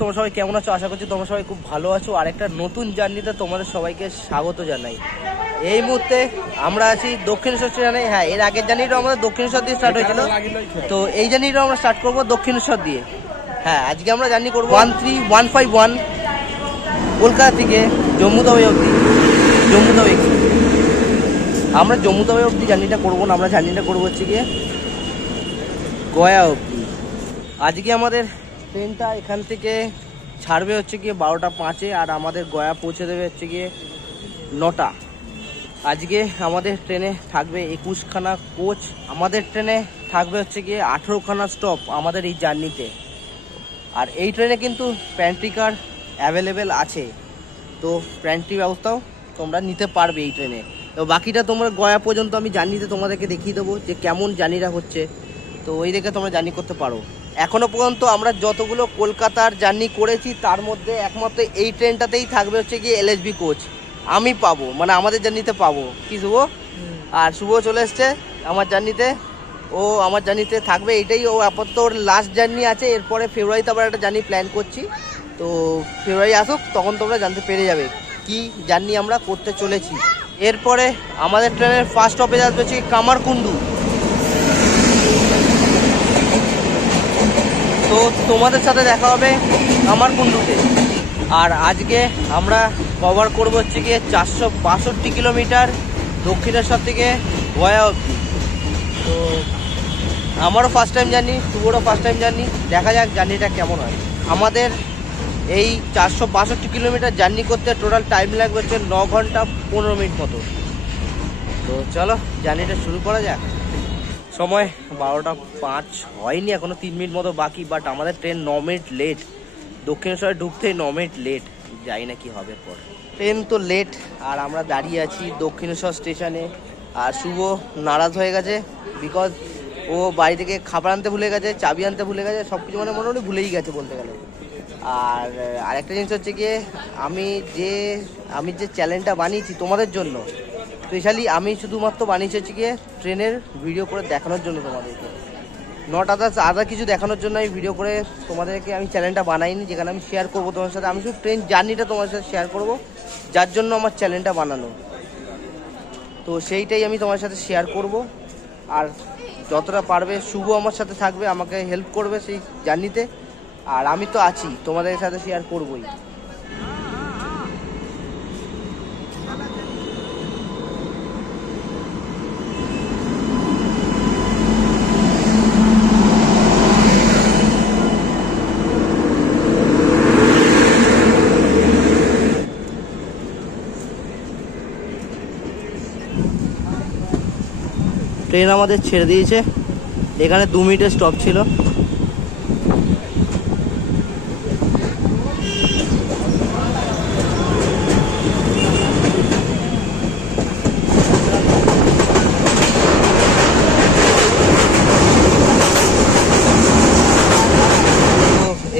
তোমরা সবাই কেমন আছো? আশা করছি তোমরা সবাই খুব ভালো আছো। আর একটা নতুন জার্নিতে তোমাদের সবাইকে স্বাগত জানাই। এই মুহূর্তে আমরা আছি দক্ষিণেশ্বর স্টেশনে। হ্যাঁ, এর আগের জার্নিটাও আমাদের দক্ষিণেশ্বর দিয়ে স্টার্ট হয়েছিল, তো এই জার্নিটাও আমরা স্টার্ট করবো দক্ষিণেশ্বর দিয়ে। হ্যাঁ, আজকে আমরা জার্নি করবো 13151 কলকাতা থেকে জম্মু তাওয়াই অবধি। জম্মু তাওয়াই আমরা জম্মু তাওয়াই অবধি জার্নিটা করবো না, আমরা জার্নিটা করবো হচ্ছে গিয়ে গয়া অবধি। আজকে আমাদের ট্রেনটা এখান থেকে ছাড়বে হচ্ছে গিয়ে 12টা 5-এ, আর আমাদের গয়া পৌঁছে দেবে হচ্ছে গিয়ে 9টা। আজকে আমাদের ট্রেনে থাকবে 21খানা কোচ, আমাদের ট্রেনে থাকবে হচ্ছে গিয়ে 18খানা স্টপ আমাদের এই জার্নিতে। আর এই ট্রেনে কিন্তু প্যান্ট্রি কার অ্যাভেলেবেল আছে, তো প্যান্ট্রি ব্যবস্থাও তোমরা নিতে পারবে এই ট্রেনে। তো বাকিটা তোমরা গয়া পর্যন্ত আমি জার্নিতে তোমাদেরকে দেখিয়ে দেবো যে কেমন জার্নিটা হচ্ছে, তো ওই দেখে তোমরা জার্নি করতে পারো। এখনো পর্যন্ত আমরা যতগুলো কলকাতার জার্নি করেছি তার মধ্যে একমাত্র এই ট্রেনটাতেই থাকবে হচ্ছে গিয়ে এলএসবি কোচ আমি পাবো, মানে আমাদের জার্নিতে পাবো। কি শুভ? আর শুভ চলে এসছে আমার জার্নিতে, ও আমার জার্নিতে থাকবে এইটাই। ও আপাতত ওর লাস্ট জার্নি আছে, এরপরে ফেব্রুয়ারিতে আবার একটা জার্নি প্ল্যান করছি। তো ফেব্রুয়ারি আসুক, তখন তোমরা জানতে পেরে যাবে কি জার্নি আমরা করতে চলেছি। এরপরে আমাদের ট্রেনের ফার্স্ট স্টপেজ আসবে হচ্ছে কামারকুন্ডু। তো তোমাদের সাথে দেখা হবে কামারকুন্ডুতে। আর আজকে আমরা কভার করবো হচ্ছে গিয়ে 462 কিলোমিটার দক্ষিণেশ্বর থেকে গয়া অবধি। তো আমারও ফার্স্ট টাইম জার্নি, শুভরও ফার্স্ট টাইম জার্নি, দেখা যাক জার্নিটা কেমন হয়। আমাদের এই 462 কিলোমিটার জার্নি করতে টোটাল টাইম লাগবে হচ্ছে 9 ঘন্টা 15 মিনিট মতো। তো চলো জার্নিটা শুরু করা যাক। সময় 12টা 5 হয়নি, এখনো 3 মিনিট মতো বাকি, বাট আমাদের ট্রেন 9 মিনিট লেট। দক্ষিণেশ্বরে ঢুকতেই 9 মিনিট লেট, যাই না কি হবে পর। ট্রেন তো লেট, আর আমরা দাঁড়িয়ে আছি দক্ষিণেশ্বর স্টেশনে। আর শুভ নারাজ হয়ে গেছে, বিকজ ও বাড়ি থেকে খাবার আনতে ভুলে গেছে, চাবি আনতে ভুলে গেছে, সব কিছু মানে মোটামুটি ভুলেই গেছে বলতে গেলে। আর আরেকটা জিনিস হচ্ছে গিয়ে আমি যে চ্যানেলটা বানিয়েছি তোমাদের জন্য, স্পেশালি আমি শুধুমাত্র বানিয়েছি হচ্ছে গিয়ে ট্রেনের ভিডিও করে দেখানোর জন্য তোমাদেরকে, নট আদার কিছু দেখানোর জন্য আমি ভিডিও করে তোমাদেরকে আমি চ্যানেলটা বানাইনি, যেখানে আমি শেয়ার করবো তোমার সাথে। আমি শুধু ট্রেন জার্নিটা তোমার সাথে শেয়ার করবো, যার জন্য আমার চ্যানেলটা বানানো। তো সেইটাই আমি তোমার সাথে শেয়ার করব। আর যতটা পারবে শুভ আমার সাথে থাকবে, আমাকে হেল্প করবে সেই জার্নিতে। আর আমি তো আছি, তোমাদের সাথে শেয়ার করবই। ট্রেন আমাদের ছেড়ে দিয়েছে, এখানে 2 মিনিটের স্টপ ছিল।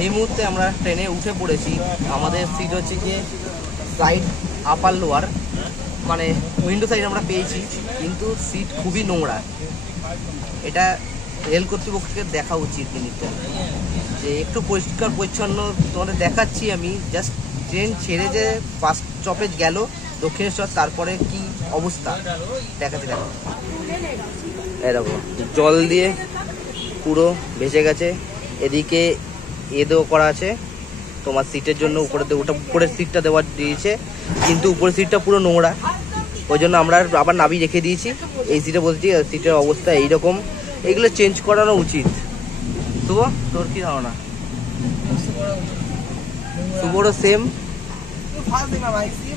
এই মুহূর্তে আমরা ট্রেনে উঠে পড়েছি। আমাদের সিট হচ্ছে গিয়ে সাইড আপার লোয়ার, মানে উইন্ডো সাইড আমরা পেয়েছি, কিন্তু সিট খুবই নোংরা। এটা রেল কর্তৃপক্ষকে দেখা উচিত জিনিসটা, যে একটু পরিষ্কার পরিচ্ছন্ন। তোমাদের দেখাচ্ছি আমি, জাস্ট ট্রেন ছেড়ে যে ফার্স্ট স্টপেজ গেল দক্ষিণেশ্বর, তারপরে কি অবস্থা দেখাচ্ছি। দেখো, এরকম জল দিয়ে পুরো ভেসে গেছে। এদিকে দেওয়া করা আছে তোমার সিটের জন্য, উপরের সিটটা দেওয়া দিয়েছে, কিন্তু উপরের সিটটা পুরো নোংরা, ওই জন্য আমরা আবার নাবি রেখে দিয়েছি। এই সিটে বলছি, সিটের অবস্থা এইরকম, এইগুলো চেঞ্জ করানো উচিত। শুভ, তোর কি ধারণা? শুভরও সেম।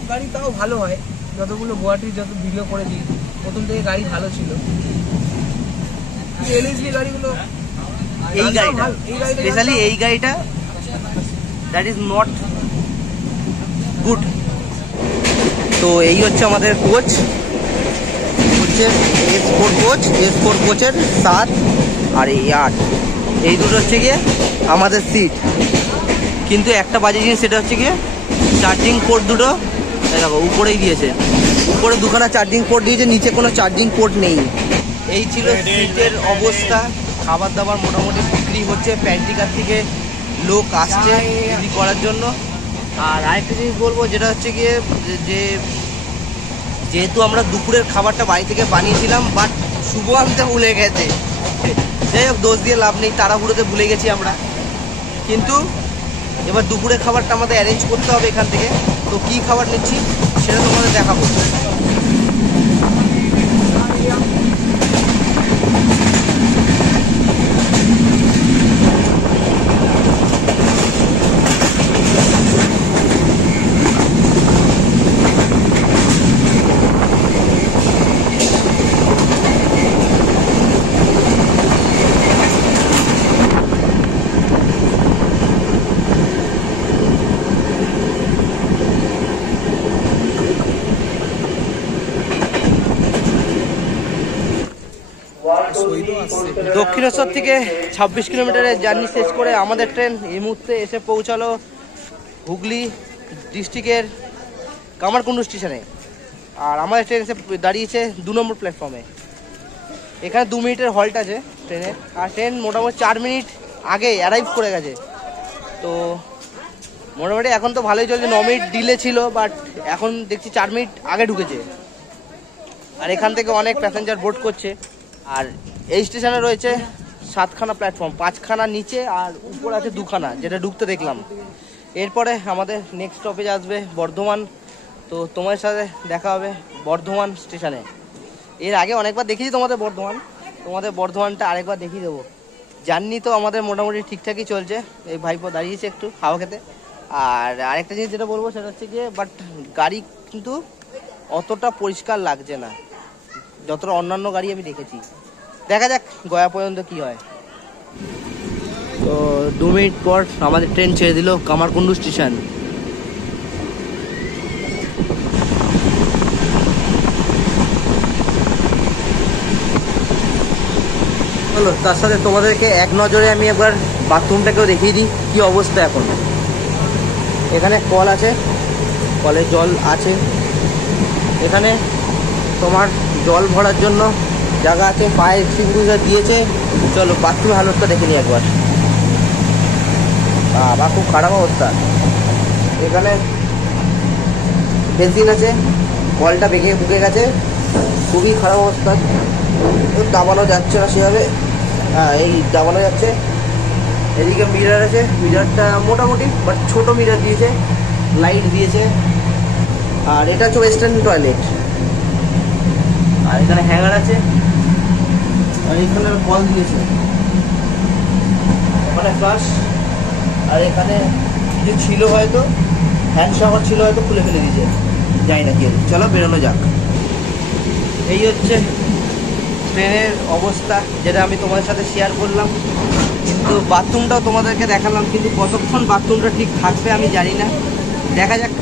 গাড়ি তাও ভালো হয়, যতগুলো গুয়াহাটির যত ভিডিও করেছি প্রথম থেকে গাড়ি ভালো ছিল। এলএসবি গাড়িগুলো, এই গাড়িটা স্পেশালি এই গাড়িটা দ্যাট ইজ নট গুড। তো এই হচ্ছে আমাদের কোচ, হচ্ছে S4 কোচের 7 আর এই 8, এই দুটো হচ্ছে গিয়ে আমাদের সিট। কিন্তু একটা বাজে জিনিস, সেটা হচ্ছে গিয়ে চার্জিং পোর্ট দুটো দেখো উপরেই দিয়েছে, উপরে 2খানা চার্জিং পোর্ট দিয়েছে, নিচে কোনো চার্জিং পোর্ট নেই। এই ছিল সিটের অবস্থা। খাবার দাবার মোটামুটি বিক্রি হচ্ছে, প্যান্ট্রি কার থেকে লোক আসছে বিক্রি করার জন্য। আর আরেকটা জিনিস বলবো, যেটা হচ্ছে গিয়ে যে যেহেতু আমরা দুপুরের খাবারটা বাড়ি থেকে বানিয়েছিলাম, বাট শুভ আনতে ভুলে গেছে। যাই হোক, দোষ দিয়ে লাভ নেই, তাড়াহুড়োতে ভুলে গেছি আমরা। কিন্তু এবার দুপুরের খাবারটা আমাদের অ্যারেঞ্জ করতে হবে এখান থেকে। তো কী খাবার নিচ্ছি সেটা তোমাদের দেখাবো। দক্ষিণেশ্বর থেকে 26 কিলোমিটারের জার্নি শেষ করে আমাদের ট্রেন এই মুহূর্তে এসে পৌঁছালো হুগলি ডিস্ট্রিক্টের কামারকুণ্ডু স্টেশনে। আর আমাদের ট্রেন এসে দাঁড়িয়েছে 2 নম্বর প্ল্যাটফর্মে। এখানে 2 মিনিটের হল্ট আছে ট্রেনের, আর ট্রেন মোটামুটি 4 মিনিট আগে অ্যারাইভ করে গেছে। তো মোটামুটি এখন তো ভালোই চলছে, 9 মিনিট ডিলে ছিল, বাট এখন দেখছি 4 মিনিট আগে ঢুকেছে। আর এখান থেকে অনেক প্যাসেঞ্জার বোর্ড করছে। আর এই স্টেশনে রয়েছে 7খানা প্ল্যাটফর্ম, 5খানা নিচে আর উপর আছে 2খানা, যেটা ঢুকতে দেখলাম। এরপরে আমাদের নেক্সট স্টপেজ আসবে বর্ধমান। তো তোমার সাথে দেখা হবে বর্ধমান স্টেশনে। এর আগে অনেকবার দেখিয়েছি তোমাদের বর্ধমানটা আরেকবার দেখিয়ে দেবো। জার্নি তো আমাদের মোটামুটি ঠিকঠাকই চলছে। এই ভাইপো দাঁড়িয়েছে একটু হাওয়া খেতে। আর আরেকটা জিনিস যেটা বলবো সেটা হচ্ছে গিয়ে, বাট গাড়ি কিন্তু অতটা পরিষ্কার লাগছে না যতটা অন্যান্য গাড়ি আমি দেখেছি। দেখা যাক গয়া পর্যন্ত কি হয়। তো 2 মিনিট পর আমাদের ট্রেন ছেড়ে দিল কামারকুণ্ডু স্টেশন। চলো, তার সাথে তোমাদেরকে এক নজরে আমি একবার বাথরুমটাকেও দেখিয়ে দিই কি অবস্থা এখন। এখানে কল আছে, কলে জল আছে। এখানে তোমার জল ভরার জন্য জায়গা আছে, ফায়ার এক্সটিংগুইশার দিয়েছে। চলো বাথরুমের হালতটা দেখে নিই একবার। বাবা খুব খারাপ অবস্থা। এখানে বেসিন আছে, কলটা বেঁকে বুকে গেছে, খুবই খারাপ অবস্থা। দাবানো যাচ্ছে না সেভাবে, এই দাবানো যাচ্ছে। এদিকে মিরার আছে, মিরারটা মোটামুটি বাট ছোট মিরার দিয়েছে, লাইট দিয়েছে। আর এটা হচ্ছে ওয়েস্টার্ন টয়লেট। আর এখানে হ্যাঙ্গার আছে, আর এখানে কল দিয়েছে, ওখানে ফ্লাশ। আর এখানে কিছু ছিল হয়তো, হ্যান্ড শাওয়ার ছিল হয়তো, খুলে ফেলে দিয়েছে, যাই না কি। চলো বেরোনো যাক। এই হচ্ছে ট্রেনের অবস্থা, যেটা আমি তোমাদের সাথে শেয়ার করলাম। কিন্তু বাথরুমটাও তোমাদেরকে দেখালাম, কিন্তু কতক্ষণ বাথরুমটা ঠিক থাকবে আমি জানি না, দেখা যাক।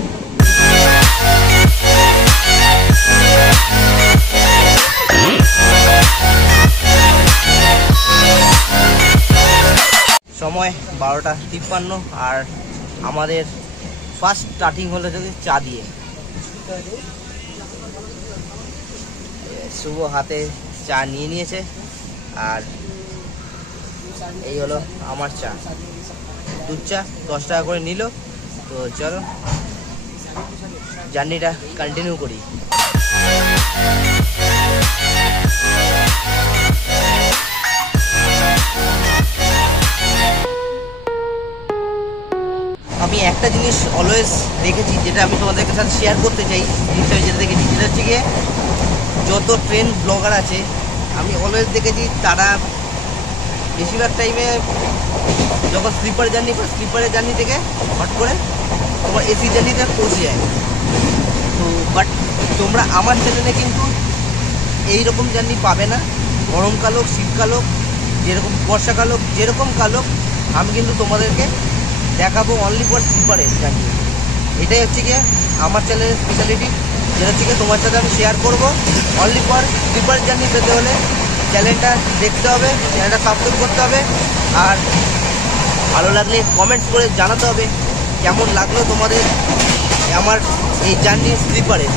সময় 12:53 আর আমাদের ফার্স্ট স্টার্টিং হলো যদি চা দিয়ে। শুভ হাতে চা নিয়ে নিয়েছে, আর এই হলো আমার চা, দুধ চা 10 টাকা করে নিল। তো চলো জার্নিটা কন্টিনিউ করি। আমি একটা জিনিস অলওয়েজ দেখেছি, যেটা আমি তোমাদের সাথে শেয়ার করতে চাই, জিনিসটা যেটা দেখেছি সেটা হচ্ছে গিয়ে, যত ট্রেন ব্লগার আছে আমি অলওয়েজ দেখেছি তারা বেশিরভাগ টাইমে যখন স্লিপার জার্নি করে, স্লিপারের জার্নি থেকে হট করে তোমার এসি জার্নিতে পৌঁছে যায়। তো বাট তোমরা আমার চ্যানেলে কিন্তু এইরকম জার্নি পাবে না। গরমকাল হোক, শীতকাল হোক, যেরকম বর্ষাকাল হোক, যেরকম কাল হোক, আমি কিন্তু তোমাদেরকে দেখাবো অনলি ফর স্লিপারের জার্নি। এটাই হচ্ছে গিয়ে আমার চ্যানেলের স্পেশালিটি, যেটা হচ্ছে গিয়ে তোমার সাথে আমি শেয়ার করবো। অনলি ফর স্লিপার জার্নি পেতে হলে চ্যানেলটা দেখতে হবে, চ্যানেলটা সাবস্ক্রাইব করতে হবে, আর ভালো লাগলে কমেন্টস করে জানাতে হবে কেমন লাগলো তোমাদের আমার এই জার্নি স্লিপারে।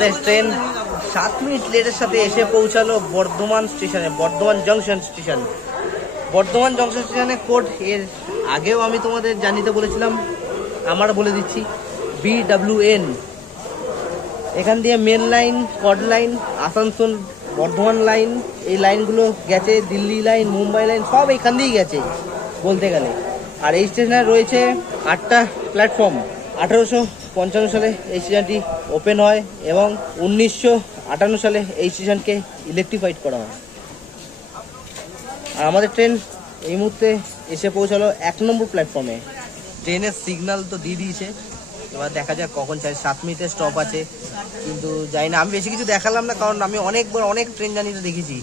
আমাদের ট্রেন 7 মিনিট লেটের সাথে এসে পৌঁছালো বর্ধমান স্টেশনে, Bardhaman junction station. Bardhaman junction স্টেশনে কোড এর আগেও আমি তোমাদের জানিতে বলেছিলাম, আমার বলে দিচ্ছি BWN। এখান দিয়ে মেন লাইন, কড লাইন, আসানসোল বর্ধমান লাইন, এই লাইনগুলো গেছে, দিল্লি লাইন, মুম্বাই লাইন সব এখান দিয়েই গেছে বলতে গেলে। আর এই স্টেশনে রয়েছে 8টা প্ল্যাটফর্ম। 1855 সালে এই স্টেশনটি ওপেন হয় এবং 1958 সালে এই স্টেশনকে ইলেকট্রিফাইড করা হয়। আর আমাদের ট্রেন এই মুহূর্তে এসে পৌঁছালো 1 নম্বর প্ল্যাটফর্মে। ট্রেনের সিগন্যাল তো দিয়ে দিয়েছে, এবার দেখা যাক কখন চাই। 7 মিনিটের স্টপ আছে, কিন্তু যাই না, আমি বেশি কিছু দেখালাম না কারণ আমি অনেকবার অনেক ট্রেন জার্নিতে দেখেছি।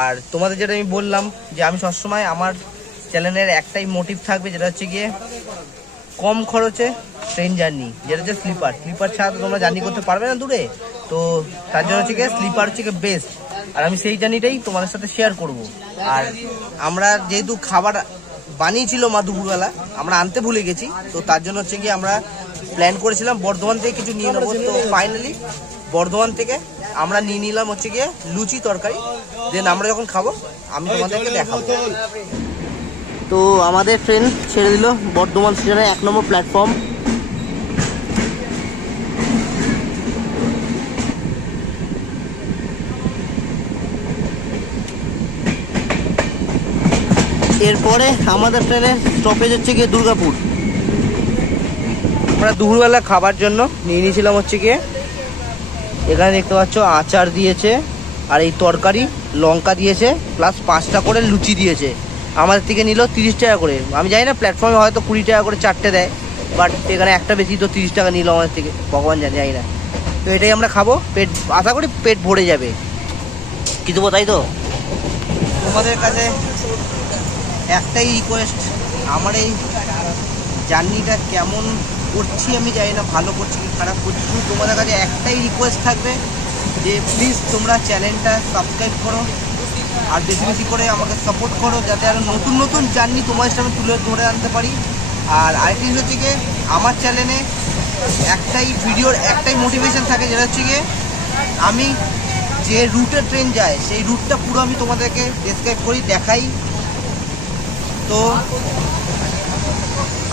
আর তোমাদের যেটা আমি বললাম যে আমি সবসময় আমার চ্যানেলের একটাই মোটিভ থাকবে, যেটা হচ্ছে গিয়ে কম খরচে ট্রেন জার্নি, যেটা হচ্ছে স্লিপার। স্লিপার ছাড়া তো তোমরা জার্নি করতে পারবে না দূরে, তো তার জন্য হচ্ছে গিয়ে স্লিপার হচ্ছে গিয়ে বেস্ট। আর আমি সেই জার্নিটাই তোমাদের সাথে শেয়ার করব। আর আমরা যেহেতু খাবার বানিয়েছিল মা দুপুরবেলা, আমরা আনতে ভুলে গেছি, তো তার জন্য হচ্ছে গিয়ে আমরা প্ল্যান করেছিলাম বর্ধমান থেকে কিছু নিয়ে নেবো। তো ফাইনালি বর্ধমান থেকে আমরা নিয়ে নিলাম হচ্ছে গিয়ে লুচি তরকারি। দেন আমরা যখন খাবো আমি তোমাদেরকে দেখাবো। তো আমাদের ট্রেন ছেড়ে দিল বর্ধমান স্টেশনে 1 নম্বর প্ল্যাটফর্ম। এরপরে আমাদের ট্রেনের স্টপেজ হচ্ছে গিয়ে দুর্গাপুর। আমরা দুপুরবেলা খাবার জন্য নিয়ে নিয়েছিলাম হচ্ছে গিয়ে, এখানে দেখতে পাচ্ছ আচার দিয়েছে, আর এই তরকারি লঙ্কা দিয়েছে, প্লাস 5টা করে লুচি দিয়েছে। আমাদের থেকে নিল 30 টাকা করে। আমি জানি না প্ল্যাটফর্মে হয়তো 20 টাকা করে 4টে দেয়, বাট এখানে একটা বেশি, তো 30 টাকা নিল আমাদের থেকে, ভগবান জানি না। তো এটাই আমরা খাবো, পেট আশা করি পেট ভরে যাবে, কি দেবো তাই তো। তোমাদের কাছে একটাই রিকোয়েস্ট, আমার এই জার্নিটা কেমন করছি আমি জানি না, ভালো করছি কি খারাপ করছি, শুধু তোমাদের কাছে একটাই রিকোয়েস্ট থাকবে যে প্লিজ তোমরা চ্যানেলটা সাবস্ক্রাইব করো আর বেশি বেশি করে আমাকে সাপোর্ট করো, যাতে আরও নতুন নতুন জার্নি তোমাদের সামনে তুলে ধরে আনতে পারি। আর আরেকটি জিনিস হচ্ছে গিয়ে আমার চ্যানেলে একটাই ভিডিওর একটাই মোটিভেশন থাকে, যেটা হচ্ছে গিয়ে আমি যে রুটে ট্রেন যায় সেই রুটটা পুরো আমি তোমাদেরকে ডেসক্রাইব করি, দেখাই। তো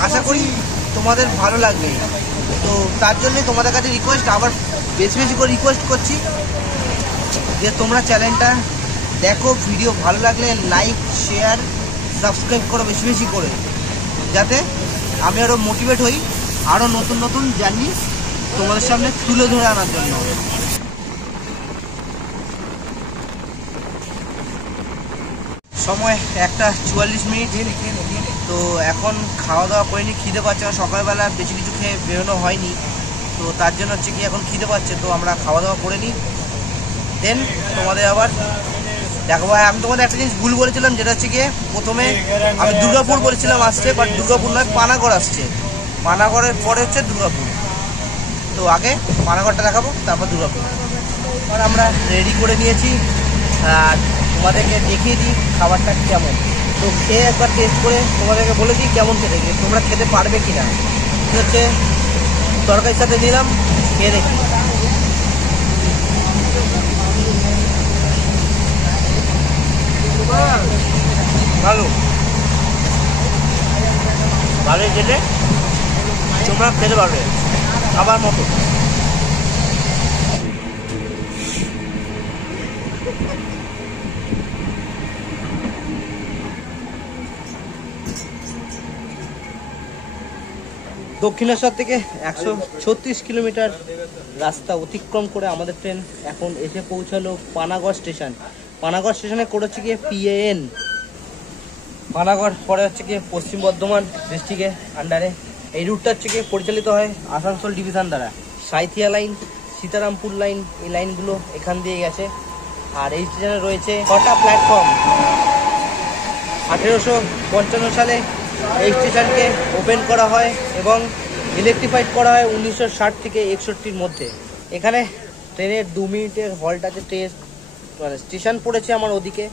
আশা করি তোমাদের ভালো লাগবে। তো তার জন্যই তোমাদের কাছে রিকোয়েস্ট, আবার বেশি বেশি করে রিকোয়েস্ট করছি যে তোমরা চ্যানেলটা দেখো, ভিডিও ভালো লাগলে লাইক, শেয়ার, সাবস্ক্রাইব করো বেশি বেশি করে, যাতে আমি আরও মোটিভেট হই আরও নতুন নতুন জার্নি তোমাদের সামনে তুলে ধরে আনার জন্য। সময় 1:44 মিনিট। তো এখন খাওয়া দাওয়া করিনি, খিদে পাচ্ছে না, সকালবেলা বেশি কিছু খেয়ে বেরোনো হয়নি, তো তার জন্য হচ্ছে কি এখন খিদে পাচ্ছে, তো আমরা খাওয়া দাওয়া করে নিই, দেন তোমাদের আবার দেখো। আমি তোমাদের একটা জিনিস ভুল বলেছিলাম, যেটা হচ্ছে গিয়ে প্রথমে আমি দুর্গাপুর বলেছিলাম আসছে, বাট দুর্গাপুর নয়, পানাগড় আসছে। পানাগড়ের পরে হচ্ছে দুর্গাপুর, তো আগে পানাগড়টা দেখাবো, তারপর দুর্গাপুর। আর আমরা রেডি করে নিয়েছি, আর তোমাদেরকে দেখিয়ে দিই খাবারটা কেমন। তো খেয়ে একবার টেস্ট করে তোমাদেরকে বলে দিই কেমন খেতে, তোমরা খেতে পারবে কি না। হচ্ছে তরকারির সাথে দিলাম, খেয়ে দেখি। ভালো ভালোই খেতে, তোমরা খেতে পারবে খাবার মতো। দক্ষিণেশ্বর থেকে 136 কিলোমিটার রাস্তা অতিক্রম করে আমাদের ট্রেন এখন এসে পৌঁছালো পানাগড় স্টেশন। পানাগড় স্টেশনে করেছে গিয়ে PAN। পানাগড় পরে হচ্ছে গিয়ে পশ্চিম বর্ধমান ডিস্ট্রিক্টের আন্ডারে। এই রুটটা হচ্ছে গিয়ে পরিচালিত হয় আসানসোল ডিভিশন দ্বারা। সাঁইথিয়া লাইন, সীতারামপুর লাইন, এই লাইনগুলো এখান দিয়ে গেছে। আর এই স্টেশনে রয়েছে 6টা প্ল্যাটফর্ম। 1855 সালে এই স্টেশনকে ওপেন করা হয় এবং ইলেকট্রিফাইড করা হয় 1960 থেকে 61 মধ্যে। এখানে ট্রেনের 2 মিনিটের হল্ট আছে। ট্রেন মানে স্টেশন পড়েছে আমার ওদিকে,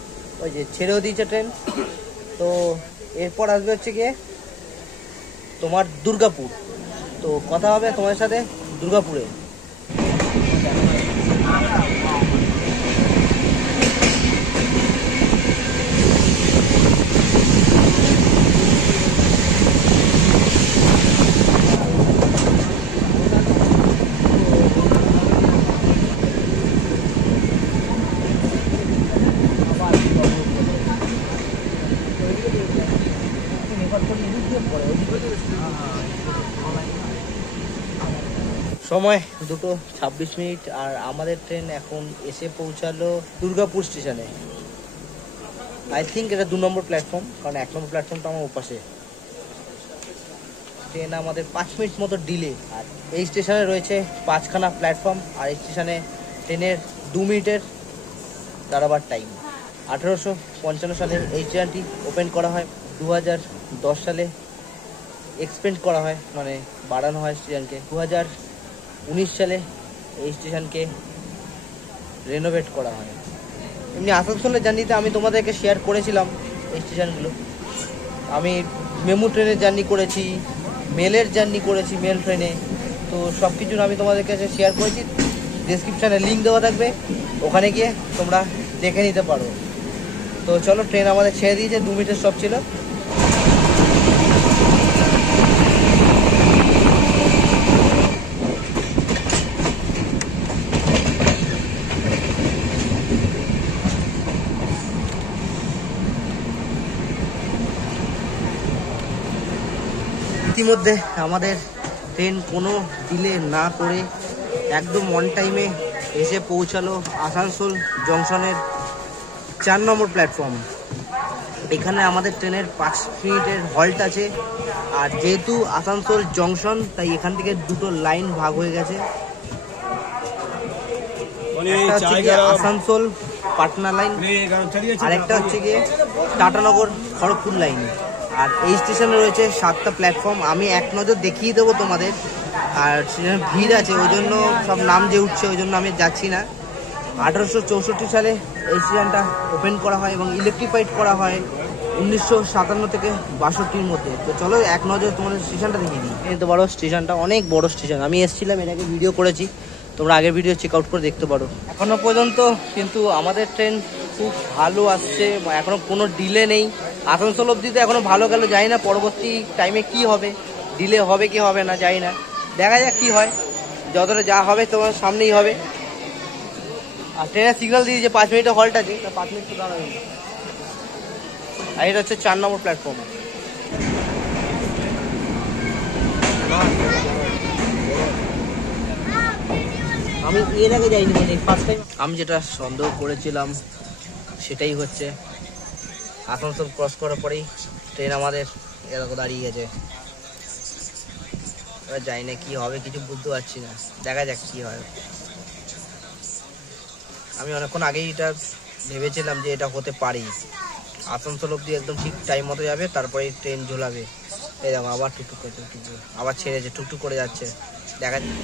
ওই যে ছেড়েও দিয়েছে ট্রেন। তো এরপর আসবে হচ্ছে গিয়ে তোমার দুর্গাপুর। তো কথা হবে তোমাদের সাথে দুর্গাপুরে। সময় 2:26 আর আমাদের ট্রেন এখন এসে পৌঁছালো দুর্গাপুর স্টেশনে। আই থিঙ্ক এটা 2 নম্বর প্ল্যাটফর্ম, কারণ 1 নম্বর প্ল্যাটফর্মটা আমার ওপাশে। ট্রেন আমাদের 5 মিনিট মতো ডিলে। আর এই স্টেশনে রয়েছে 5খানা প্ল্যাটফর্ম, আর এই স্টেশনে ট্রেনের 2 মিনিটের দাঁড়াবার টাইম। 1855 সালে এই স্টেশনটি ওপেন করা হয়। 2010 সালে এক্সপেন্ড করা হয়, মানে বাড়ানো হয় স্টেশনকে। 2019 সালে এই স্টেশনকে রেনোভেট করা হয়। এমনি আসানসোলের জার্নিতে আমি তোমাদেরকে শেয়ার করেছিলাম এই স্টেশনগুলো। আমি মেমু ট্রেনের জার্নি করেছি, মেলের জার্নি করেছি, মেল ট্রেনে। তো সব কিছুর আমি তোমাদের কাছে শেয়ার করেছি। ডেসক্রিপশানে লিঙ্ক দেওয়া থাকবে, ওখানে গিয়ে তোমরা দেখে নিতে পারো। তো চলো, ট্রেন আমাদের ছেড়ে দিয়েছে, 2 মিনিটের স্টপ ছিল। ইতিমধ্যে আমাদের ট্রেন কোনো ডিলে না করে একদম অন টাইমে এসে পৌঁছালো আসানসোল জংশনের 4 নম্বর প্ল্যাটফর্ম। এখানে আমাদের ট্রেনের 5 মিনিটের হল্ট আছে। আর যেহেতু আসানসোল জংশন, তাই এখান থেকে 2টো লাইন ভাগ হয়ে গেছে। একটা হচ্ছে গিয়ে আসানসোল পাটনা লাইন, আরেকটা হচ্ছে গিয়ে টাটানগর খড়গপুর লাইন। আর এই স্টেশনে রয়েছে 7টা প্ল্যাটফর্ম। আমি এক নজর দেখিয়ে দেবো তোমাদের। আর সেখানে ভিড় আছে, ওই জন্য সব নাম যে উঠছে ওই জন্য আমি যাচ্ছি না। 1864 সালে এই স্টেশনটা ওপেন করা হয় এবং ইলেকট্রিফাইড করা হয় 1957 থেকে 62-র মধ্যে। তো চলো এক নজর তোমাদের স্টেশনটা দেখিয়ে দিই। নিতে পারো, স্টেশনটা অনেক বড় স্টেশন। আমি এসেছিলাম, এর আগে ভিডিও করেছি, তোমরা আগের ভিডিও চেক আউট করে দেখতে পারো। এখনো পর্যন্ত কিন্তু আমাদের ট্রেন খুব ভালো আসছে, এখনো কোনো ডিলে নেই। আসানসোল অবধি তো এখনো ভালো গেল, জানি না পরবর্তী টাইমে কি হবে, ডিলে হবে কি হবে না জানি না, দেখা যাক কি হয়। যতটা যা হবে তোমার সামনেই হবে। আর ট্রেনের সিগন্যাল দিয়ে যে 5 মিনিটের হল্ট আছে, 5 মিনিট তো দাঁড়াবে। আর এটা হচ্ছে 4 নম্বর প্ল্যাটফর্ম। আমি এর আগে যাইনি, মানে ফার্স্ট টাইম। আমি যেটা সন্দেহ করেছিলাম সেটাই হচ্ছে, আসানসোল ক্রস করার পরেই ট্রেন আমাদের এরকম দাঁড়িয়ে গেছে। এবার জানি না কি হবে, কিছু বুঝতে পারছি না, দেখা যাক কি হয়। আমি অনেকক্ষণ আগেই এটা ভেবেছিলাম যে এটা হতে পারে। আসানসোল অবধি একদম ঠিক টাইম মতো যাবে, তারপরে ট্রেন ঝোলাবে। এই দেখো আবার টুকটুক করে আবার ছেড়েছে, টুকটুক করে যাচ্ছে, দেখা যাক।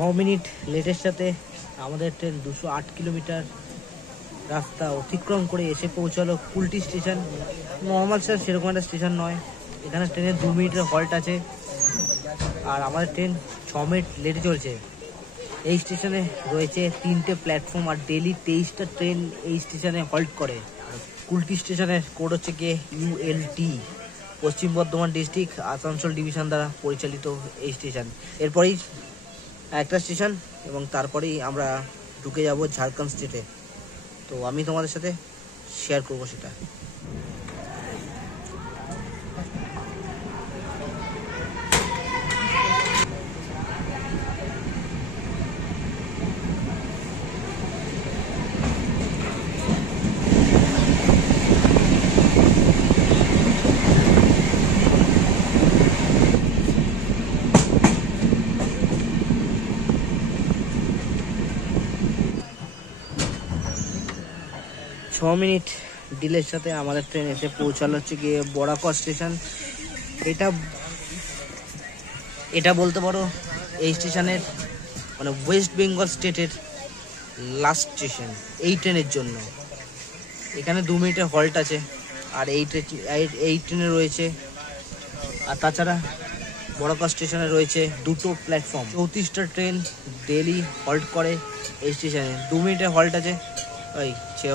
6 মিনিট লেটের সাথে আমাদের ট্রেন 208 কিলোমিটার রাস্তা অতিক্রম করে এসে পৌঁছালো কুলটি স্টেশন। নর্মাল স্যার সেরকম একটা স্টেশন নয়, এখানে ট্রেনের 2 মিনিটের হল্ট আছে। আর আমাদের ট্রেন 6 মিনিট লেটে চলছে। এই স্টেশনে রয়েছে 3টে প্ল্যাটফর্ম, আর ডেলি 23টা ট্রেন এই স্টেশনে হল্ট করে। কুলটি স্টেশনের কোড হচ্ছে গিয়ে ULT, পশ্চিম বর্ধমান ডিস্ট্রিক্ট আসানসোল ডিভিশন দ্বারা পরিচালিত এই স্টেশন। এরপরেই একটা স্টেশন এবং তারপরেই আমরা ঢুকে যাব ঝাড়খণ্ড স্টেটে। তো আমি তোমাদের সাথে শেয়ার করবো সেটা। 6 মিনিট ডিলের সাথে আমাদের ট্রেন এসে পৌঁছালো হচ্ছে গিয়ে বরাকর স্টেশন। এটা বলতে পারো এই স্টেশনের মানে ওয়েস্ট বেঙ্গল স্টেটের লাস্ট স্টেশন এই ট্রেনের জন্য। এখানে 2 মিনিটের হল্ট আছে। আর এই ট্রেনে রয়েছে, আর তাছাড়া বরাকর স্টেশনে রয়েছে 2টো প্ল্যাটফর্ম। 34টা ট্রেন ডেলি হল্ট করে এই স্টেশনে। 2 মিনিটের হল্ট আছে। ওই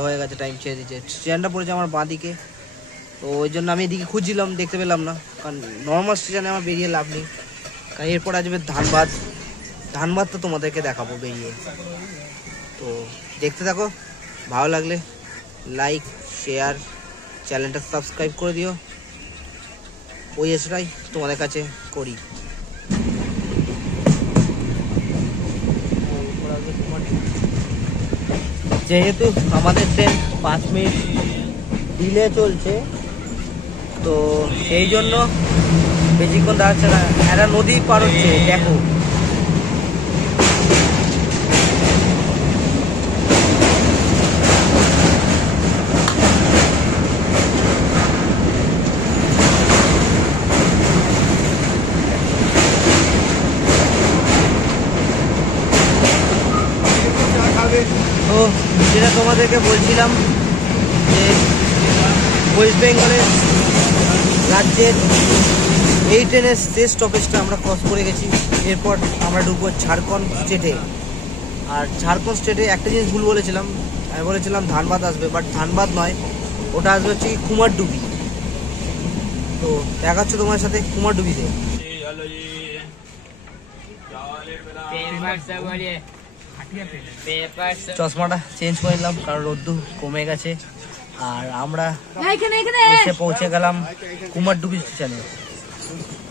হয়ে গেছে, টাইম ছেড়ে দিচ্ছে। স্টেশনটা পড়েছে আমার বাঁ দিকে, তো ওই জন্য আমি এদিকে খুঁজছিলাম, দেখতে পেলাম না, কারণ নর্মাল স্টেশনে আমার বেরিয়ে লাভ নেই, কারণ এরপর আসবে ধানবাদ। ধানবাদ তো তোমাদেরকে দেখাবো বেরিয়ে। তো দেখতে থাকো, ভালো লাগলে লাইক শেয়ার, চ্যানেলটা সাবস্ক্রাইব করে দিও। ওই এসটাই তোমাদের কাছে করি। যেহেতু আমাদের ট্রেন 5 মিনিট ডিলে চলছে, তো সেই জন্য বেশিক্ষণ দাঁড়াচ্ছে না। একটা নদী পার হচ্ছে, দেখো। তো যেটা তোমাদেরকে বলছিলাম যে ওয়েস্ট বেঙ্গলের রাজ্যের এই ট্রেনের শেষ স্টপেজটা আমরা ক্রস করে গেছি। এরপর আমরা ঢুকবো ঝাড়খণ্ড স্টেটে। আর ঝাড়খণ্ড স্টেটে একটা জিনিস ভুল বলেছিলাম, আমি বলেছিলাম ধানবাদ আসবে, বাট ধানবাদ নয়, ওটা আসবে হচ্ছে কুমারডুবি। তো দেখাচ্ছ তোমার সাথে কুমারডুবিতে। চশমাটা চেঞ্জ করে নিলাম কারণ রোদ্দুর কমে গেছে। আর আমরা এসে পৌঁছে গেলাম কুমারডুবি স্টেশনে।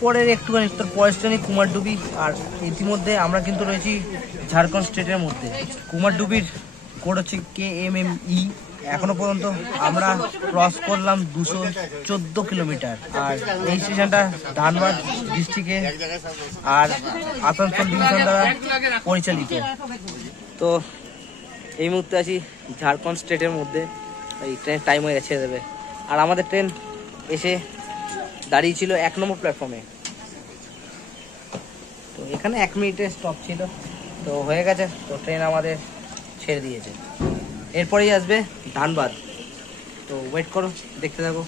পরের একটুখানি পরের স্টেশনে কুমারডুবি। আর ইতিমধ্যে আমরা কিন্তু রয়েছি ঝাড়খণ্ড স্টেটের মধ্যে। কুমারডুবির কোড হচ্ছে KMME। এখনো পর্যন্ত আমরা ক্রস করলাম 214 কিলোমিটার। আর এই স্টেশনটা ধানবাদ ডিস্ট্রিক্টে আর আসানসোল ডিভিশন দ্বারা পরিচালিত। তো এই মুহূর্তে আছি ঝাড়খণ্ড স্টেটের মধ্যে। এই ট্রেনের টাইম হয়ে গেছে দেবে। আর আমাদের ট্রেন এসে দাঁড়িয়ে ছিল 1 নম্বর প্ল্যাটফর্মে। তো এখানে 1 মিনিটের স্টপ ছিল, তো হয়ে গেছে। তো ট্রেন আমাদের ছেড়ে দিয়েছে। এরপরেই আসবে ধানবাদ। তো ওয়েট করো, দেখতে থাকো।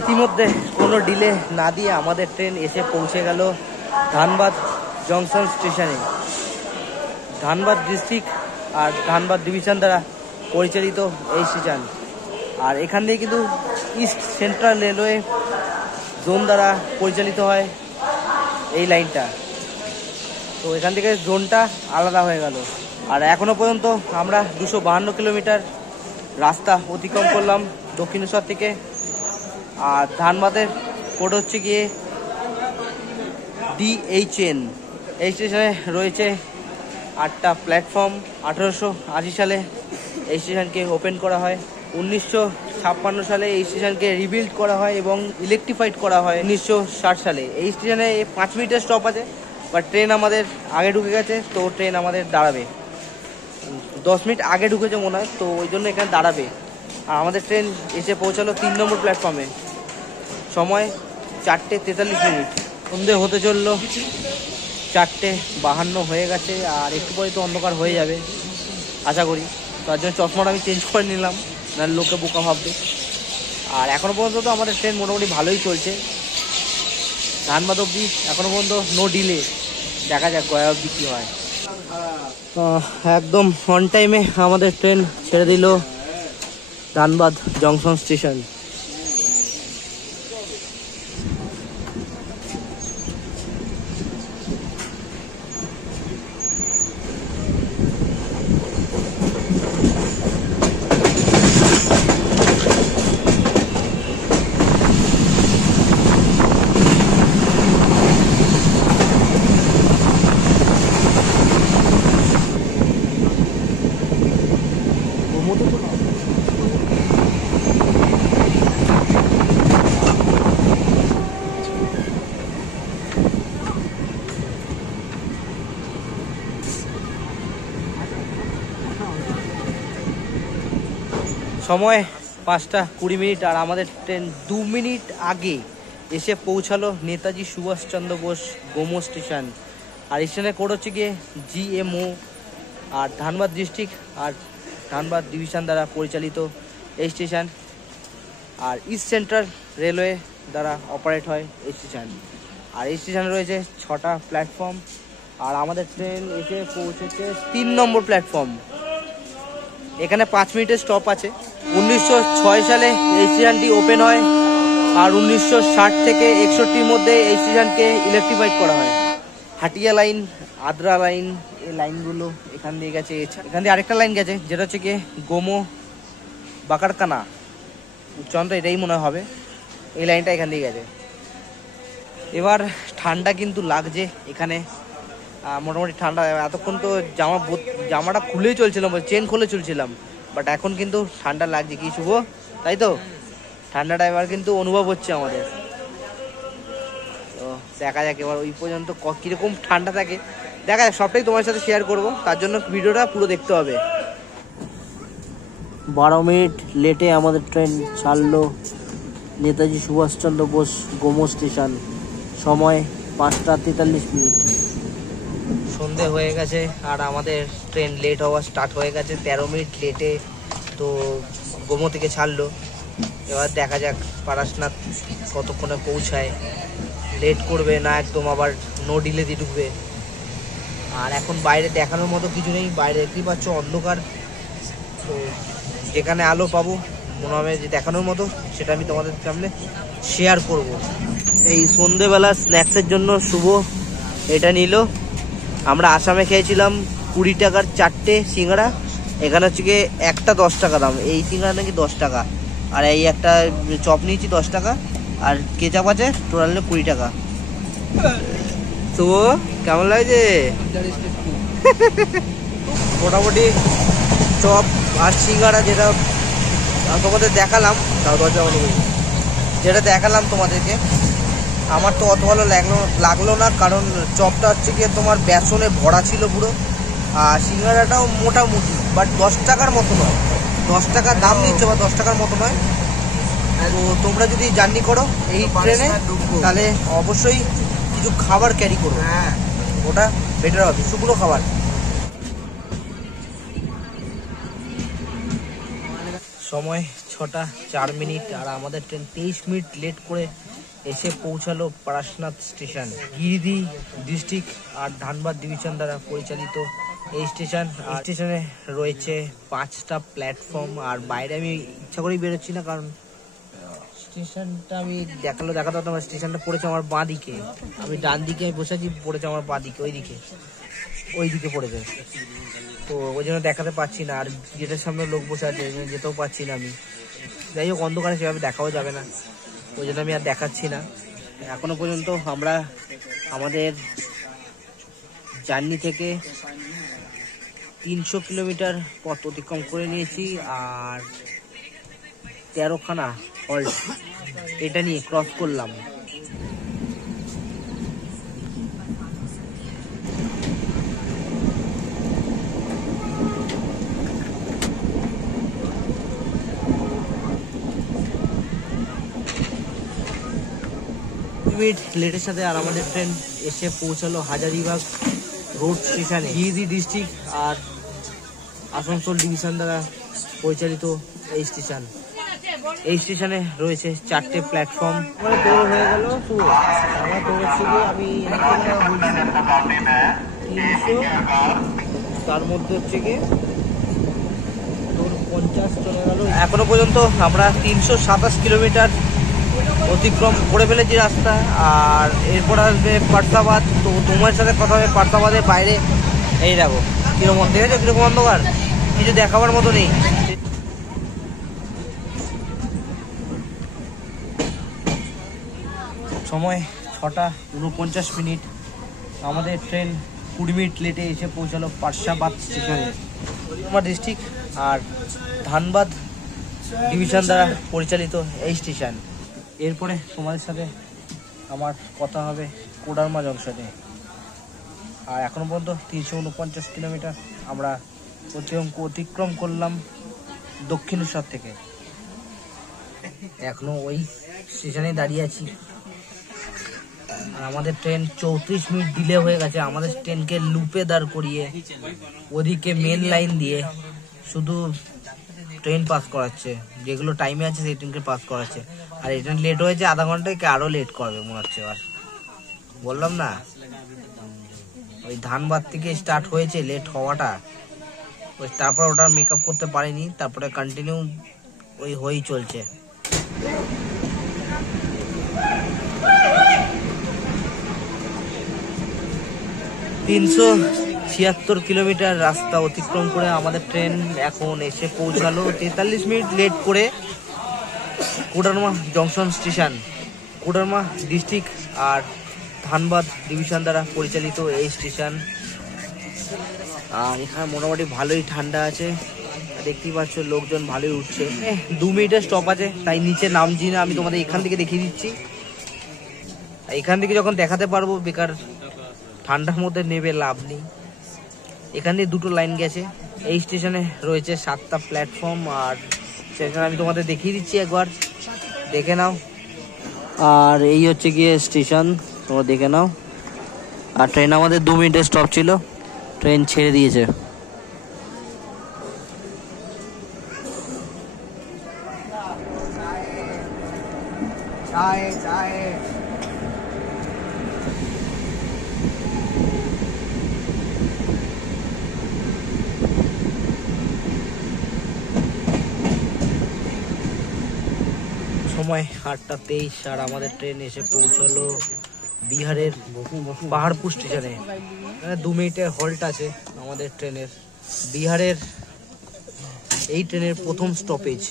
ইতিমধ্যে কোনো ডিলে না দিয়ে আমাদের ট্রেন এসে পৌঁছে গেল ধানবাদ জংশন স্টেশনে। ধানবাদ ডিস্ট্রিক্ট আর ধানবাদ ডিভিশন দ্বারা পরিচালিত এই স্টেশন। আর এখান থেকে কিন্তু ইস্ট সেন্ট্রাল রেলওয়ে জোন দ্বারা পরিচালিত হয় এই লাইনটা। তো এখান থেকে জোনটা আলাদা হয়ে গেল। আর এখনো পর্যন্ত আমরা 252 কিলোমিটার রাস্তা অতিক্রম করলাম দক্ষিণেশ্বর থেকে। আর ধানবাদের কোড হচ্ছে গিয়ে DHN। এই স্টেশনে রয়েছে 8টা প্ল্যাটফর্ম। 1880 সালে এই স্টেশনকে ওপেন করা হয়। 1956 সালে এই স্টেশনকে রিবিল্ড করা হয় এবং ইলেকট্রিফাইড করা হয় 1960 সালে। এই স্টেশনে 5 মিনিটের স্টপ আছে, বাট ট্রেন আমাদের আগে ঢুকে গেছে, তো ট্রেন আমাদের দাঁড়াবে। 10 মিনিট আগে ঢুকেছে মনে হয়, তো ওই জন্য এখানে দাঁড়াবে। আর আমাদের ট্রেন এসে পৌঁছালো 3 নম্বর প্ল্যাটফর্মে। সময় 4:43। সন্ধে হতে চললো, 4:52 হয়ে গেছে। আর একটু পরে তো অন্ধকার হয়ে যাবে আশা করি। তার জন্য চশমাটা আমি চেঞ্জ করে নিলাম, নাহলে লোকে বোকা ভাববে। আর এখনও পর্যন্ত তো আমাদের ট্রেন মোটামুটি ভালোই চলছে ধানবাদ অবধি। এখনও পর্যন্ত নো ডিলে। দেখা যাক গয়া অবধি কী হয়। একদম অন টাইমে আমাদের ট্রেন ছেড়ে দিল ধানবাদ জংশন স্টেশন। সময় 5:20 আর আমাদের ট্রেন 2 মিনিট আগে এসে পৌঁছালো নেতাজি সুভাষচন্দ্র বোস গোমো স্টেশন। আর স্টেশনের কোড হচ্ছে গিয়ে GMO। আর ধানবাদ ডিস্ট্রিক্ট আর ধানবাদ ডিভিশন দ্বারা পরিচালিত এই স্টেশন। আর ইস্ট সেন্ট্রাল রেলওয়ে দ্বারা অপারেট হয় এই স্টেশন। আর এই স্টেশনে রয়েছে 6টা প্ল্যাটফর্ম। আর আমাদের ট্রেন এসে পৌঁছেছে 3 নম্বর প্ল্যাটফর্ম। এখানে 5 মিনিটের স্টপ আছে। 1906 সালে এই স্টেশনটি ওপেন হয়। আর 1960 থেকে 61 মধ্যে এই স্টেশনকে ইলেকট্রিফাইড করা হয়। হাটিয়া লাইন, আদ্রা লাইন, এই লাইনগুলো এখান দিয়ে গেছে। এখান দিয়ে আরেকটা লাইন গেছে যেটা হচ্ছে কি গোমো বাকারকানা উচ্চারণটা এটাই মনে হবে। এই লাইনটা এখান দিয়ে গেছে। এবার ঠান্ডা কিন্তু লাগছে এখানে, মোটামুটি ঠান্ডা। এতক্ষণ তো জামাটা খুলেই চলছিলাম, চেন খুলে চলছিলাম, বাট এখন কিন্তু ঠান্ডা লাগছে। কি শুভ, তাই তো? ঠান্ডাটা এবার কিন্তু অনুভব হচ্ছে আমাদের। তো দেখা যাক এবার ওই পর্যন্ত কীরকম ঠান্ডা থাকে দেখা যাক। সবটাই তোমার সাথে শেয়ার করব, তার জন্য ভিডিওটা পুরো দেখতে হবে। 12 মিনিট লেটে আমাদের ট্রেন ছাড়লো নেতাজি সুভাষচন্দ্র বোস গোমো স্টেশন। সময় 5:43। সন্ধে হয়ে গেছে আর আমাদের ট্রেন লেট হওয়া স্টার্ট হয়ে গেছে। 13 মিনিট লেটে তো গোমো থেকে ছাড়লো। এবার দেখা যাক পারাসনাথ কতক্ষণে পৌঁছায়, লেট করবে না একদম আবার নো ডিলে দিয়ে ঢুকবে। আর এখন বাইরে দেখানোর মতো কিছু নেই, বাইরে দেখতেই পাচ্ছ অন্ধকার। তো যেখানে আলো পাবো মনে হবে যে দেখানোর মতো, সেটা আমি তোমাদের সামনে শেয়ার করব। এই সন্ধেবেলা স্ন্যাক্সের জন্য শুভ এটা নিল। আমরা আসামে খেয়েছিলাম 20 টাকার 4টে সিঙ্গাড়া। এখানে হচ্ছে গিয়ে একটা 10 টাকা দাম। এই সিঙ্গাড়া নাকি 10 টাকা। আর এই একটা চপ নিয়েছি 10 টাকা। আর কেচাপ আছে, টোটাল 20 টাকা। তো কেমন লাগছে? মোটামুটি চপ আর সিঙ্গাড়া যেটা তোমাদের দেখালাম, যেটা দেখালাম তোমাদেরকে, আমার তো অত ভালো লাগলো না। কারণ চপটা হচ্ছে গিয়ে তোমার বেসনে ভরা ছিল পুরো। আর সিঙ্গাড়াটাও মোটামুটি, বাট 10 টাকার মতো নয়। 10 টাকার দাম নিচ্ছে বা 10 টাকার মতো নয়। তো তোমরা যদি জার্নি করো এই ট্রেনে তাহলে অবশ্যই কিছু খাবার ক্যারি করো, ওটা বেটার হবে, শুকনো খাবার। সময় 6:04 আর আমাদের ট্রেন 23 মিনিট লেট করে এসে পৌঁছালো পারাসনাথ স্টেশন। গিরিডি ডিস্ট্রিক্ট আর ধানবাদ ডিভিশন দ্বারা পরিচালিত এই স্টেশন। আর স্টেশনে রয়েছে 5টা প্ল্যাটফর্ম। আর বাইরে আমি ইচ্ছা করেই বেরোচ্ছি না, কারণ স্টেশনটা আমি দেখাতে হতো। আমার স্টেশনটা পড়েছে আমার বাঁ দিকে, আমি ডান দিকে আমি বসে আছি, পড়েছে আমার বাঁ দিকে, ওই দিকে পড়েছে। তো ওই জন্য দেখাতে পাচ্ছি না। আর গেটের সামনে লোক বসে আছে, যেতেও পাচ্ছি না আমি। যাই হোক, অন্ধকারে সেভাবে দেখাও যাবে না, ওই জন্য আমি আর দেখাচ্ছি না। এখনো পর্যন্ত আমরা আমাদের জার্নি থেকে 300 কিলোমিটার পথ অতিক্রম করে নিয়েছি। আর 13খানা হল্ট এটা নিয়ে ক্রস করলাম। মিনিট লেটের সাথে আর আমাদের ট্রেন এসে পৌঁছালো হাজারিবাগ রোড স্টেশনে। গিরিডি ডিস্ট্রিক্ট আর আসানসোল ডিভিশন দ্বারা পরিচালিত এই স্টেশন। এই স্টেশনে রয়েছে 4টে প্ল্যাটফর্ম। আমার দৌড় হয়ে গেল, আমার দৌড়াচ্ছি গিয়ে আমি 300, তার মধ্যে হচ্ছে গিয়ে 50 চলে গেল। এখনো পর্যন্ত আমরা 327 কিলোমিটার অতিক্রম করে ফেলেছি রাস্তা। আর এরপর আসবে পার্থাবাদ। তো তোমার সাথে কথা হবে পার্থাবাদের বাইরে। এই দেখো কিরকম দেখেছো, কিরকম অন্ধকার, কিছু দেখাবার মতো নেই। সময় 6:49। আমাদের ট্রেন 20 মিনিট লেটে এসে পৌঁছালো পার্থাবাদ স্টেশনে। আমার ডিস্ট্রিক্ট আর ধানবাদ ডিভিশন দ্বারা পরিচালিত এই স্টেশন। এরপরে তোমাদের সাথে আমার কথা হবে কোডারমা জংশনে। আর এখনো পর্যন্ত 349 কিলোমিটার আমরা অতিক্রম করলাম। দক্ষিণেশ্বর থেকে। এখনো ওই স্টেশনে দাঁড়িয়ে আছি, আর আমাদের ট্রেন 34 মিনিট ডিলে হয়ে গেছে। আমাদের ট্রেনকে লুপে দাঁড় করিয়ে ওদিকে মেন লাইন দিয়ে শুধু ট্রেন পাস করাচ্ছে, যেগুলো টাইমে আছে সেই ট্রেনকে পাস করাচ্ছে। আর এই ট্রেন লেট হয়েছে আধা ঘন্টায়, আরো লেট করবে মনে হচ্ছে। এবার বললাম না, ওই ধানবাদ থেকে স্টার্ট হয়েছে লেট হওয়াটা, ওই তারপর ওটা মেকআপ করতে পারিনি, তারপরে কন্টিনিউ ওই হয়েই চলছে। তিনশো 76 কিলোমিটার রাস্তা অতিক্রম করে আমাদের ট্রেন এখন এসে পৌঁছালো 43 মিনিট লেট করে Koderma junction station. Koderma district আর ধানবাদ ডিভিশন দ্বারা পরিচালিত এই স্টেশন। আর এখানে মোটামুটি ভালোই ঠান্ডা আছে, দেখতেই পাচ্ছ লোকজন ভালোই উঠছে। 2 মিনিটের স্টপ আছে, তাই নিচে নামছি না, আমি তোমাদের এখান থেকে দেখিয়ে দিচ্ছি। এখান থেকে যখন দেখাতে পারবো, বেকার ঠান্ডার মধ্যে নেবে লাভ নেই। এখান দিয়ে 2টো লাইন গেছে। এই স্টেশনে রয়েছে 7টা প্ল্যাটফর্ম, আর স্টেশন আমি তোমাদের দেখিয়ে দিচ্ছি, একবার দেখে নাও। আর এই হচ্ছে গিয়ে স্টেশন, তোমরা দেখে নাও। আর ট্রেন আমাদের 2 মিনিটের স্টপ ছিল, ট্রেন ছেড়ে দিয়েছে। সময় 8টা 23, আর আমাদের ট্রেন এসে পৌঁছলো বিহারের পাহাড়পুর স্টেশনে। এখানে 2 মিনিটের হল্ট আছে আমাদের ট্রেনের। বিহারের এই ট্রেনের প্রথম স্টপেজ।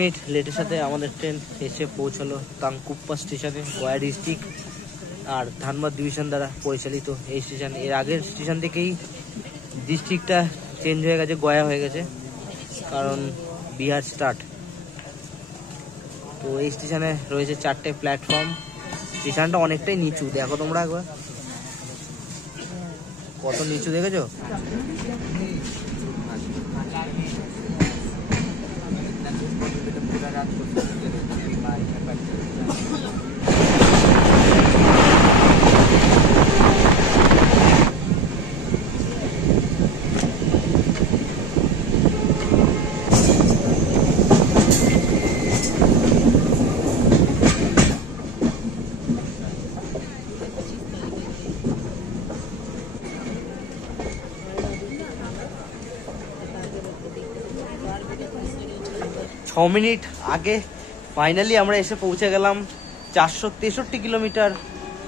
মিনিট লেটের সাথে আমাদের ট্রেন এসে পৌঁছালো তাংকুপ্পা স্টেশনে, গয়া ডিস্ট্রিক্ট আর ধানবাদ ডিভিশন দ্বারা পরিচালিত এই স্টেশন। এর আগের স্টেশন থেকেই ডিস্ট্রিক্টটা চেঞ্জ হয়ে গেছে, গয়া হয়ে গেছে, কারণ বিহার স্টার্ট। তো এই স্টেশনে রয়েছে 4টে প্ল্যাটফর্ম। স্টেশনটা অনেকটাই নিচু, দেখো তোমরা একবার কত নিচু, দেখেছো? মিনিট আগে ফাইনালি আমরা এসে পৌঁছে গেলাম 463 কিলোমিটার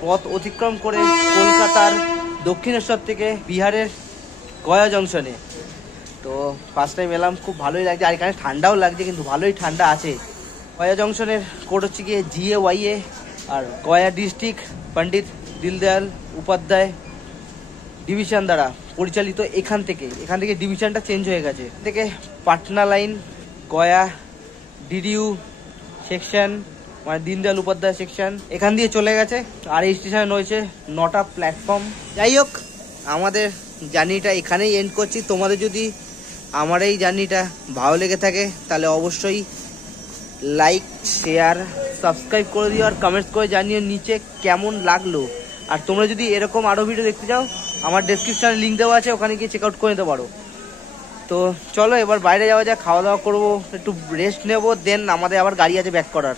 পথ অতিক্রম করে কলকাতার দক্ষিণেশ্বর থেকে বিহারের গয়া জংশনে। তো ফার্স্ট টাইম এলাম, খুব ভালোই লাগছে, আর এখানে ঠান্ডাও লাগছে, কিন্তু ভালোই ঠান্ডা আছে। গয়া জংশনের কোড হচ্ছে গিয়ে GAYA, আর গয়া ডিস্ট্রিক্ট পণ্ডিত দীনদয়াল উপাধ্যায় ডিভিশন দ্বারা পরিচালিত। এখান থেকে ডিভিশনটা চেঞ্জ হয়ে গেছে, থেকে Patna line, Gaya DDU section, মানে দীনদয়াল উপাধ্যায় সেকশন, এখান দিয়ে চলে গেছে। আর এই স্টেশনে রয়েছে 9টা প্ল্যাটফর্ম। যাই হোক, আমাদের জার্নিটা এখানেই এন্ড করছি। তোমাদের যদি আমার এই জার্নিটা ভালো লেগে থাকে, তাহলে অবশ্যই লাইক, শেয়ার, সাবস্ক্রাইব করে দিও, আর কমেন্টস করে জানিও নিচে কেমন লাগলো। আর তোমরা যদি এরকম আরও ভিডিও দেখতে চাও, আমার ডেসক্রিপশনে লিঙ্ক দেওয়া আছে, ওখানে গিয়ে চেক আউট করে নিতে পারো। তো চলো এবার বাইরে যাওয়া যাক, খাওয়া দাওয়া করবো, একটু রেস্ট নেবো, দেন আমাদের আবার গাড়ি আছে ব্যাক করার,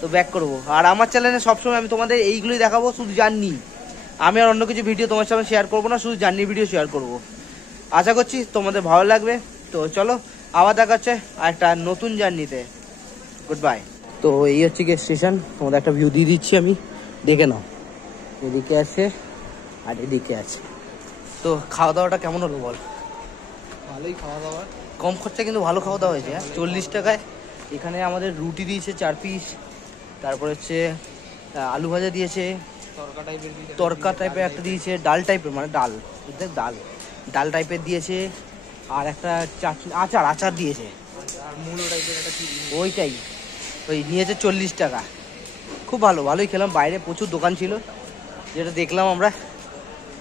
তো ব্যাক করবো। আর আমার চ্যানেলে সবসময় আমি তোমাদের এইগুলোই দেখাবো, শুধু জার্নি। আমি আর অন্য কিছু ভিডিও তোমার সামনে শেয়ার করবো না, শুধু জার্নির ভিডিও শেয়ার করবো। আশা করছি তোমাদের ভালো লাগবে। তো চলো আবার দেখা হচ্ছে আর একটা নতুন জার্নিতে। Good bye. তো এই হচ্ছে গিয়ে স্টেশন, তোমাদের একটা ভিউ দিয়ে দিচ্ছি আমি, দেখে নাও। এদিকে আছে আর এদিকে আছে। তো খাওয়া দাওয়াটা কেমন হলো বল? ভালোই খাওয়া দাওয়া, কম খরচা কিন্তু ভালো খাওয়া দাওয়া হয়েছে। 40 টাকায় এখানে আমাদের রুটি দিয়েছে 4 পিস, তারপর হচ্ছে আলু ভাজা দিয়েছে, তরকা টাইপের একটা দিয়েছে, ডাল টাইপের, মানে ডাল ডাল টাইপের দিয়েছে, আর একটা চাটনি, আচার দিয়েছে। আর মূলো টাইপের একটা কি ওইটাই ওই নিয়েছে 40 টাকা। খুব ভালোই খেলাম। বাইরে প্রচুর দোকান ছিল, যেটা দেখলাম আমরা,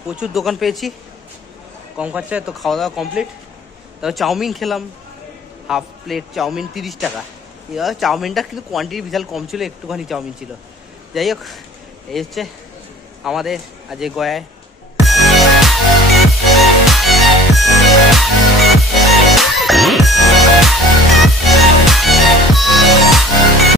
প্রচুর দোকান পেয়েছি কম খরচায়। তো খাওয়া দাওয়া কমপ্লিট। তারপর চাউমিন খেলাম, হাফ প্লেট চাউমিন 30 টাকা। এবার চাউমিনটা কিন্তু কোয়ান্টিটি বিশাল কম ছিল, একটুখানি চাউমিন ছিল। যাই হোক, এই হচ্ছে আমাদের আজ গয়ায়